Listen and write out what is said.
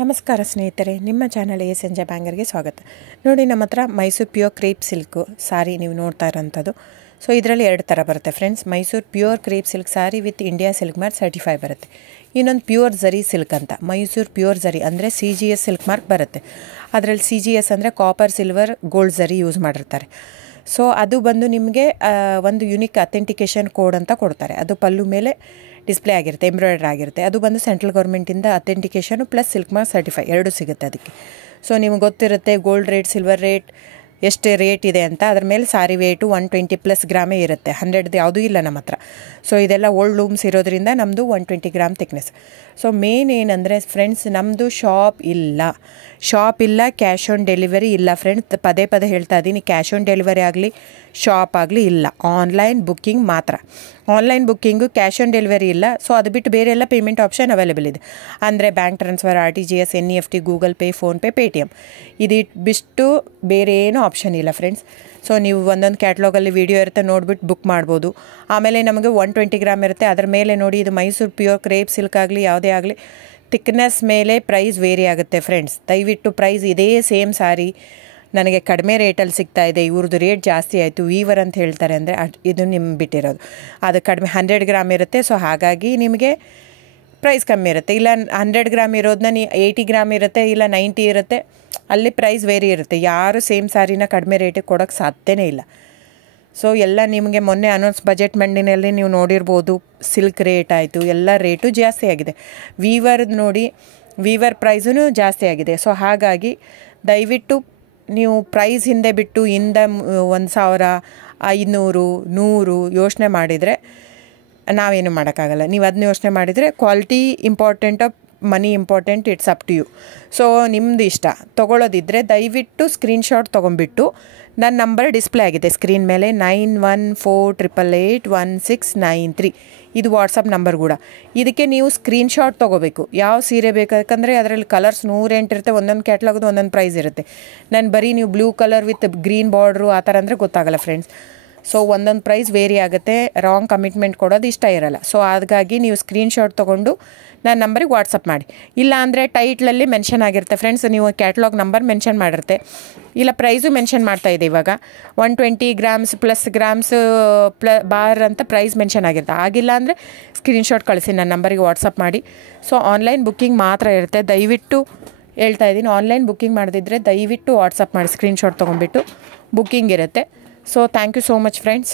ನಮಸ್ಕಾರ ಸ್ನೇಹಿತರೆ, ನಿಮ್ಮ ಚಾನಲ್ ASNJ ಬ್ಯಾಂಗರ್ಗೆ ಸ್ವಾಗತ. ನೋಡಿ, ನಮ್ಮ ಹತ್ರ ಮೈಸೂರು ಪ್ಯೂರ್ ಕ್ರೇಪ್ ಸಿಲ್ಕ್ ಸಾರಿ ನೀವು ನೋಡ್ತಾ ಇರೋಂಥದ್ದು. ಸೊ ಇದರಲ್ಲಿ ಎರಡು ಥರ ಬರುತ್ತೆ friends. Mysuru pure crepe silk sorry with India silk mark certify ಬರುತ್ತೆ. ಇನ್ನೊಂದು ಪ್ಯೂರ್ ಝರಿ ಸಿಲ್ಕ್ ಅಂತ, ಮೈಸೂರು ಪ್ಯೂರ್ ಝರಿ ಅಂದರೆ CGS ಸಿಲ್ಕ್ ಮಾರ್ಕ್ ಬರುತ್ತೆ. ಅದರಲ್ಲಿ CGS ಅಂದರೆ ಕಾಪರ್, ಸಿಲ್ವರ್, ಗೋಲ್ಡ್ ಝರಿ ಯೂಸ್ ಮಾಡಿರ್ತಾರೆ. ಸೊ ಅದು ಬಂದು ನಿಮಗೆ ಒಂದು ಯುನಿಕ್ ಅಥೆಂಟಿಕೇಷನ್ ಕೋಡ್ ಅಂತ ಕೊಡ್ತಾರೆ. ಅದು ಪಲ್ಲು ಮೇಲೆ ಡಿಸ್ಪ್ಲೇ ಆಗಿರುತ್ತೆ, ಎಂಬ್ರಾಯ್ಡ್ರಿ ಆಗಿರುತ್ತೆ. ಅದು ಬಂದು ಸೆಂಟ್ರಲ್ ಗೌರ್ಮೆಂಟಿಂದ ಅಥೆಂಟಿಕೇಷನು ಪ್ಲಸ್ ಸಿಲ್ಕ್ ಮಾರ್ಕ್ ಸರ್ಟಿಫೈ ಎರಡು ಸಿಗುತ್ತೆ ಅದಕ್ಕೆ. ಸೊ ನಿಮ್ಗೆ ಗೊತ್ತಿರುತ್ತೆ ಗೋಲ್ಡ್ ರೇಟ್, ಸಿಲ್ವರ್ ರೇಟ್ ಎಷ್ಟು ರೇಟ್ ಇದೆ ಅಂತ. ಅದ್ರ ಮೇಲೆ ಸಾರಿ ವೇಟು 120+ ಗ್ರಾಮೇ ಇರುತ್ತೆ, 100 ಯಾವುದೂ ಇಲ್ಲ ನಮ್ಮ ಹತ್ರ. ಸೊ ಇದೆಲ್ಲ ಓಲ್ಡ್ ಲೂಮ್ಸ್ ಇರೋದ್ರಿಂದ ನಮ್ಮದು 120 ಗ್ರಾಮ್ ಥಿಕ್ನೆಸ್. ಸೊ ಮೇನ್ ಏನಂದರೆ ಫ್ರೆಂಡ್ಸ್, ನಮ್ಮದು ಶಾಪ್ ಇಲ್ಲ, ಕ್ಯಾಶ್ ಆನ್ ಡೆಲಿವರಿ ಇಲ್ಲ ಫ್ರೆಂಡ್ಸ್. ಪದೇ ಹೇಳ್ತಾ ಇದ್ದೀನಿ, ಕ್ಯಾಶ್ ಆನ್ ಡೆಲಿವರಿ ಆಗಲಿ ಶಾಪ್ ಆಗಲಿ ಇಲ್ಲ, ಆನ್ಲೈನ್ ಬುಕ್ಕಿಂಗ್ ಮಾತ್ರ. Online booking, cash on delivery ಇಲ್ಲ. ಸೊ ಅದು ಬಿಟ್ಟು ಬೇರೆ ಎಲ್ಲ ಪೇಮೆಂಟ್ ಆಪ್ಷನ್ ಅವೈಲೇಬಲ್ ಇದೆ. ಅಂದರೆ bank transfer, RTGS, NEFT, Google pay, PhonePe, Paytm. ಇದು ಬಿಟ್ಟು ಬೇರೆ ಏನೂ ಆಪ್ಷನ್ ಇಲ್ಲ ಫ್ರೆಂಡ್ಸ್. ಸೊ ನೀವು ಒಂದೊಂದು ಕ್ಯಾಟ್ಲಾಗಲ್ಲಿ ವೀಡಿಯೋ ಇರುತ್ತೆ, ನೋಡಿಬಿಟ್ಟು ಬುಕ್ ಮಾಡ್ಬೋದು. ಆಮೇಲೆ ನಮಗೆ 120 ಗ್ರಾಮ್ ಇರುತ್ತೆ. ಅದರ ಮೇಲೆ ನೋಡಿ, ಇದು ಮೈಸೂರು ಪ್ಯೂರ್ ಕ್ರೇಪ್ ಸಿಲ್ಕ್ ಆಗಲಿ ಯಾವುದೇ ಆಗಲಿ ಥಿಕ್ನೆಸ್ ಮೇಲೆ ಪ್ರೈಸ್ ವೇರಿ ಆಗುತ್ತೆ ಫ್ರೆಂಡ್ಸ್. ದಯವಿಟ್ಟು ಪ್ರೈಸ್ ಇದೇ ಸೇಮ್ ಸಾರಿ ನನಗೆ ಕಡಿಮೆ ರೇಟಲ್ಲಿ ಸಿಗ್ತಾ ಇದೆ, ಇವ್ರದ್ದು ರೇಟ್ ಜಾಸ್ತಿ ಆಯಿತು ವೀವರ್ ಅಂತ ಹೇಳ್ತಾರೆ ಅಂದರೆ ಇದು ನಿಮ್ಗೆ ಬಿಟ್ಟಿರೋದು. ಅದು ಕಡಿಮೆ 100 ಗ್ರಾಮ್ ಇರುತ್ತೆ. ಸೊ ಹಾಗಾಗಿ ನಿಮಗೆ ಪ್ರೈಸ್ ಕಮ್ಮಿ ಇರುತ್ತೆ. ಇಲ್ಲ 100 ಗ್ರಾಮ್ ಇರೋದನ್ನ 80 ಗ್ರಾಮ್ ಇರುತ್ತೆ, ಇಲ್ಲ 90 ಇರುತ್ತೆ, ಅಲ್ಲಿ ಪ್ರೈಸ್ ವೇರಿ ಇರುತ್ತೆ. ಯಾರು ಸೇಮ್ ಸಾರಿನ ಕಡಿಮೆ ರೇಟಿಗೆ ಕೊಡೋಕ್ಕೆ ಸಾಧ್ಯನೇ ಇಲ್ಲ. ಸೊ ಎಲ್ಲ ನಿಮಗೆ ಮೊನ್ನೆ ಅನೌನ್ಸ್ ಬಜೆಟ್ ಮಂಡಿನಲ್ಲಿ ನೀವು ನೋಡಿರ್ಬೋದು, ಸಿಲ್ಕ್ ರೇಟ್ ಆಯಿತು, ಎಲ್ಲ ರೇಟು ಜಾಸ್ತಿ ಆಗಿದೆ. ವೀವರ್ದು ನೋಡಿ, ವೀವರ್ ಪ್ರೈಸೂ ಜಾಸ್ತಿ ಆಗಿದೆ. ಸೊ ಹಾಗಾಗಿ ದಯವಿಟ್ಟು ನೀವು ಪ್ರೈಸ್ ಹಿಂದೆ ಬಿಟ್ಟು 1,000, 500, 100 ಯೋಚನೆ ಮಾಡಿದರೆ ನಾವೇನು ಮಾಡೋಕ್ಕಾಗಲ್ಲ. ನೀವು ಅದನ್ನ ಯೋಚನೆ ಮಾಡಿದರೆ ಕ್ವಾಲಿಟಿ ಇಂಪಾರ್ಟೆಂಟೋ money important, it's up to you. So ನಿಮ್ಮದು ಇಷ್ಟ. ತೊಗೊಳ್ಳೋದಿದ್ದರೆ ದಯವಿಟ್ಟು ಸ್ಕ್ರೀನ್ಶಾಟ್ ತೊಗೊಂಬಿಟ್ಟು, ನನ್ನ ನಂಬರ್ ಡಿಸ್ಪ್ಲೇ ಆಗಿದೆ ಸ್ಕ್ರೀನ್ ಮೇಲೆ, 9148881693. ಇದು ವಾಟ್ಸಪ್ ನಂಬರ್ ಕೂಡ. ಇದಕ್ಕೆ ನೀವು ಸ್ಕ್ರೀನ್ಶಾಟ್ ತೊಗೋಬೇಕು. ಯಾವ ಸೀರೆ ಬೇಕಂದರೆ ಅದರಲ್ಲಿ ಕಲರ್ಸ್ 108 ಇರುತ್ತೆ, ಒಂದೊಂದು ಕ್ಯಾಟ್ಲಾಗದು ಒಂದೊಂದು ಪ್ರೈಸ್ ಇರುತ್ತೆ. ನಾನು ಬರೀ ನೀವು blue colour with green border ಆ ಥರ ಅಂದರೆ ಗೊತ್ತಾಗಲ್ಲ ಫ್ರೆಂಡ್ಸ್. ಸೊ ಒಂದೊಂದು ಪ್ರೈಸ್ ವೇರಿ ಆಗುತ್ತೆ, ರಾಂಗ್ ಕಮಿಟ್ಮೆಂಟ್ ಕೊಡೋದು ಇಷ್ಟ ಇರಲ್ಲ. ಸೊ ಹಾಗಾಗಿ ನೀವು ಸ್ಕ್ರೀನ್ಶಾಟ್ ತೊಗೊಂಡು ನನ್ನ ನಂಬರಿಗೆ ವಾಟ್ಸಪ್ ಮಾಡಿ. ಇಲ್ಲ ಅಂದರೆ ಟೈಟ್ಲಲ್ಲಿ ಮೆನ್ಷನ್ ಆಗಿರುತ್ತೆ ಫ್ರೆಂಡ್ಸ್, ನೀವು ಕ್ಯಾಟ್ಲಾಗ್ ನಂಬರ್ ಮೆನ್ಷನ್ ಮಾಡಿರುತ್ತೆ, ಇಲ್ಲ ಪ್ರೈಸು ಮೆನ್ಷನ್ ಮಾಡ್ತಾಯಿದೆ. ಇವಾಗ 120 ಗ್ರಾಮ್ಸ್ ಪ್ಲಸ್ ಗ್ರಾಮ್ಸ್ ಬಾರ್ ಅಂತ ಪ್ರೈಸ್ ಮೆನ್ಷನ್ ಆಗಿರುತ್ತೆ. ಆಗಿಲ್ಲ ಅಂದರೆ ಸ್ಕ್ರೀನ್ಶಾಟ್ ಕಳಿಸಿ, ನನ್ನ ನಂಬರಿಗೆ ವಾಟ್ಸಪ್ ಮಾಡಿ. ಸೊ ಆನ್ಲೈನ್ ಬುಕ್ಕಿಂಗ್ ಮಾತ್ರ ಇರುತ್ತೆ. ದಯವಿಟ್ಟು ಹೇಳ್ತಾ ಇದ್ದೀನಿ, ಆನ್ಲೈನ್ ಬುಕ್ಕಿಂಗ್ ಮಾಡದಿದ್ದರೆ ದಯವಿಟ್ಟು ವಾಟ್ಸಪ್ ಮಾಡಿ, ಸ್ಕ್ರೀನ್ಶಾಟ್ ತೊಗೊಂಡ್ಬಿಟ್ಟು ಬುಕ್ಕಿಂಗ್ ಇರುತ್ತೆ. So thank you so much friends.